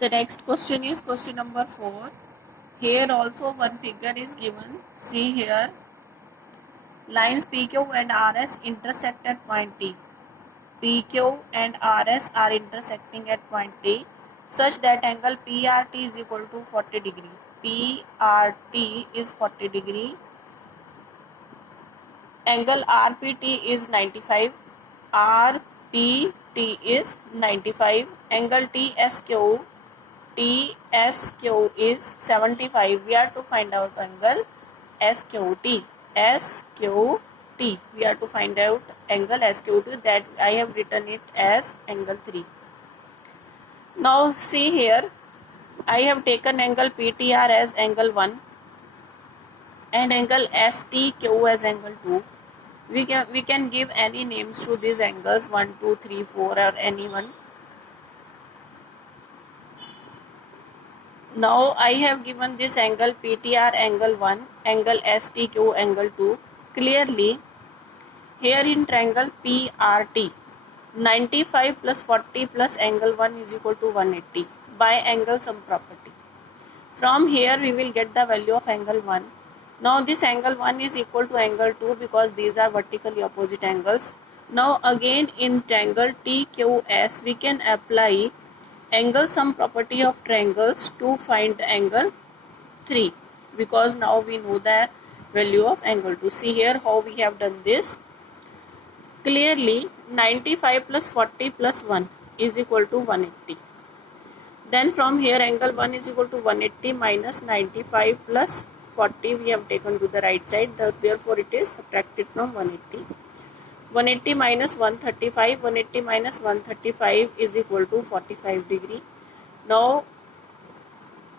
The next question is question number 4. Here also one figure is given. See here. Lines PQ and RS intersect at point T. PQ and RS are intersecting at point T such that angle PRT is equal to 40 degree. PRT is 40 degree. Angle RPT is 95. RPT is 95. Angle TSQ is 75. We are to find out angle SQT. SQT. We are to find out angle SQT, that I have written it as angle 3. Now see here, I have taken angle PTR as angle 1 and angle STQ as angle 2. We can give any names to these angles, 1, 2, 3, 4 or any one. Now I have given this angle PTR angle 1, angle STQ angle 2. Clearly, here in triangle PRT, 95 plus 40 plus angle 1 is equal to 180 by angle sum property. From here we will get the value of angle 1. Now this angle 1 is equal to angle 2 because these are vertically opposite angles. Now again in triangle TQS we can apply angle sum property of triangles to find angle 3 because now we know the value of angle 2. See here how we have done this. Clearly 95 plus 40 plus 1 is equal to 180. Then from here angle 1 is equal to 180 minus 95 plus 40 we have taken to the right side, therefore it is subtracted from 180. 180 minus 135, 180 minus 135 is equal to 45 degree. Now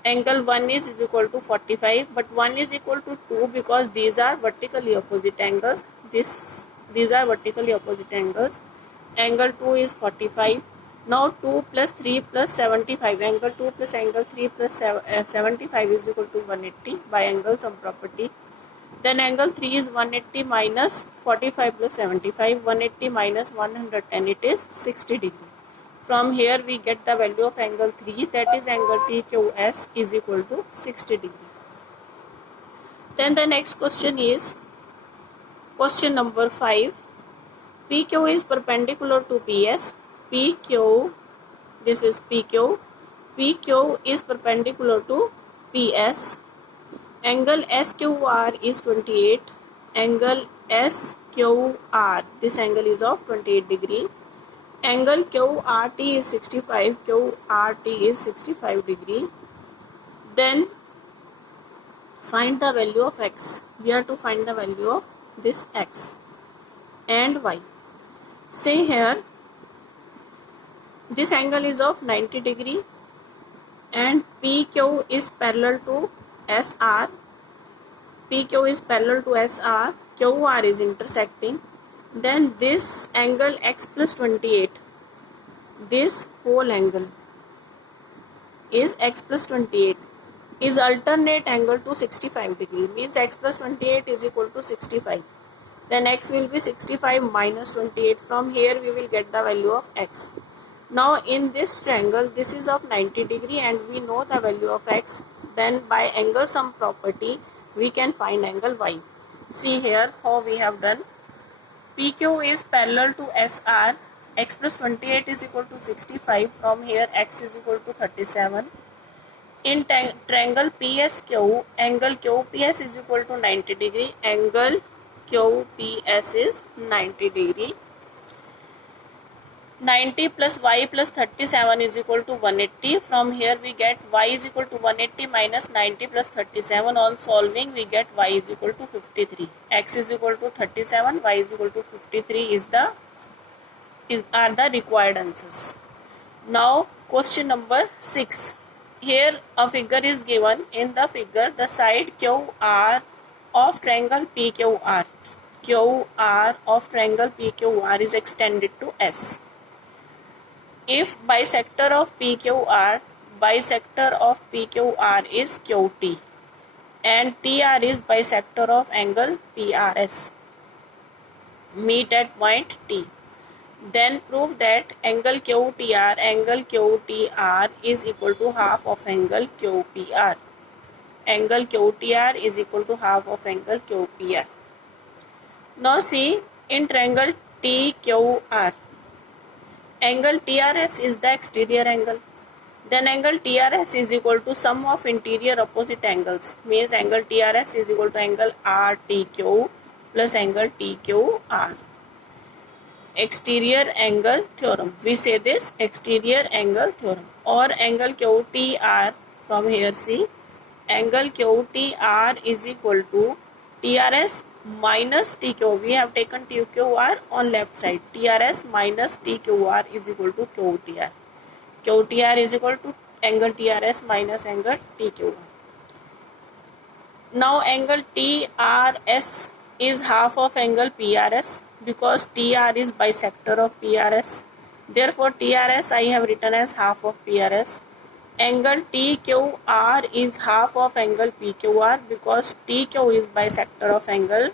angle 1 is equal to 45 but 1 is equal to 2 because these are vertically opposite angles. These are vertically opposite angles. Angle 2 is 45. Now 2 plus 3 plus 75. Angle 2 plus angle 3 plus 75 is equal to 180 by angle sum property. Then angle 3 is 180 minus 45 plus 75. 180 minus 110, it is 60 degree. From here we get the value of angle 3, that is angle TQS is equal to 60 degree. Then the next question is question number 5. PQ is perpendicular to PS. PQ, this is PQ. PQ is perpendicular to PS. Angle SQR is 28. Angle SQR, this angle is of 28 degree. Angle QRT is 65. QRT is 65 degree. Then find the value of X. We are to find the value of this X and Y. Say here, this angle is of 90 degree and PQ is parallel to SR. PQ is parallel to SR. QR is intersecting. Then this angle X plus 28, this whole angle is X plus 28, is alternate angle to 65 degree, means X plus 28 is equal to 65. Then X will be 65 minus 28. From here we will get the value of X. Now in this triangle, this is of 90 degree and we know the value of X. Then by angle sum property we can find angle Y. See here how we have done. PQ is parallel to SR. X plus 28 is equal to 65. From here X is equal to 37. In triangle PSQ, angle QPS is equal to 90 degree. Angle QPS is 90 degree. 90 plus Y plus 37 is equal to 180. From here we get Y is equal to 180 minus 90 plus 37. On solving we get Y is equal to 53. X is equal to 37, Y is equal to 53 are the required answers. Now question number 6. Here a figure is given. In the figure the side QR of triangle PQR. QR of triangle PQR is extended to S. If bisector of PQR is QT and TR is bisector of angle PRS, meet at point T. Then prove that angle QTR is equal to half of angle QPR. Angle QTR is equal to half of angle QPR. Now see, in triangle TQR, angle TRS is the exterior angle. Then angle TRS is equal to sum of interior opposite angles. Means angle TRS is equal to angle RTQ plus angle TQR. Exterior angle theorem. We say this exterior angle theorem. Or angle QTR, from here see, angle QTR is equal to TRS minus TQ. We have taken TQR on left side. TRS minus TQR is equal to QTR. QTR is equal to angle TRS minus angle TQR. Now angle TRS is half of angle PRS because TR is bisector of PRS. Therefore TRS I have written as half of PRS. Angle TQR is half of angle PQR because TQ is bisector of angle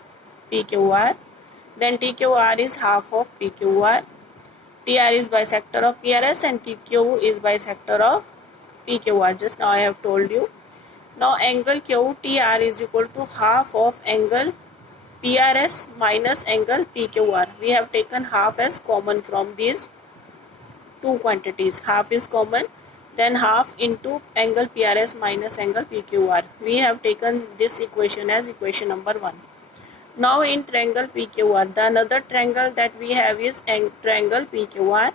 PQR. Then TQR is half of PQR. TR is bisector of PRS and TQ is bisector of PQR. Just now I have told you. Now angle QTR is equal to half of angle PRS minus angle PQR. We have taken half as common from these two quantities. Half is common, then half into angle PRS minus angle PQR. We have taken this equation as equation number 1. Now in triangle PQR, the another triangle that we have is triangle PQR.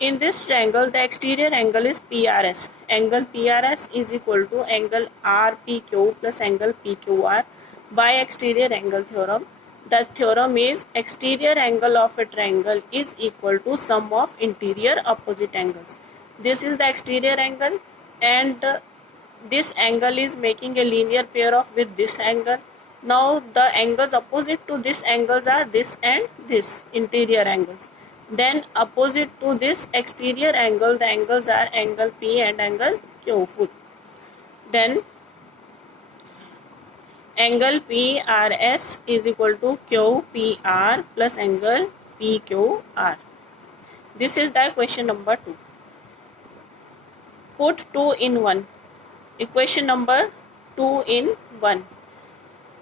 In this triangle, the exterior angle is PRS. Angle PRS is equal to angle RPQ plus angle PQR by exterior angle theorem. The theorem is exterior angle of a triangle is equal to sum of interior opposite angles. This is the exterior angle and this angle is making a linear pair of with this angle. Now the angles opposite to this angles are this and this, interior angles. Then opposite to this exterior angle, the angles are angle P and angle Q. Then angle PRS is equal to QPR plus angle PQR. This is the equation number 2. Put 2 in 1. Equation number 2 in 1.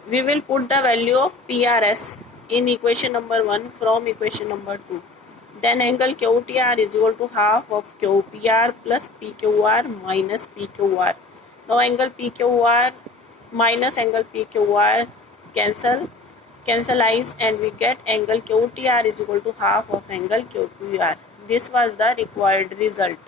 We will put the value of PRS in equation number 1 from equation number 2. Then angle QTR is equal to half of QPR plus PQR minus PQR. Now angle PQR minus angle PQR cancelize and we get angle QTR is equal to half of angle QPR. This was the required result.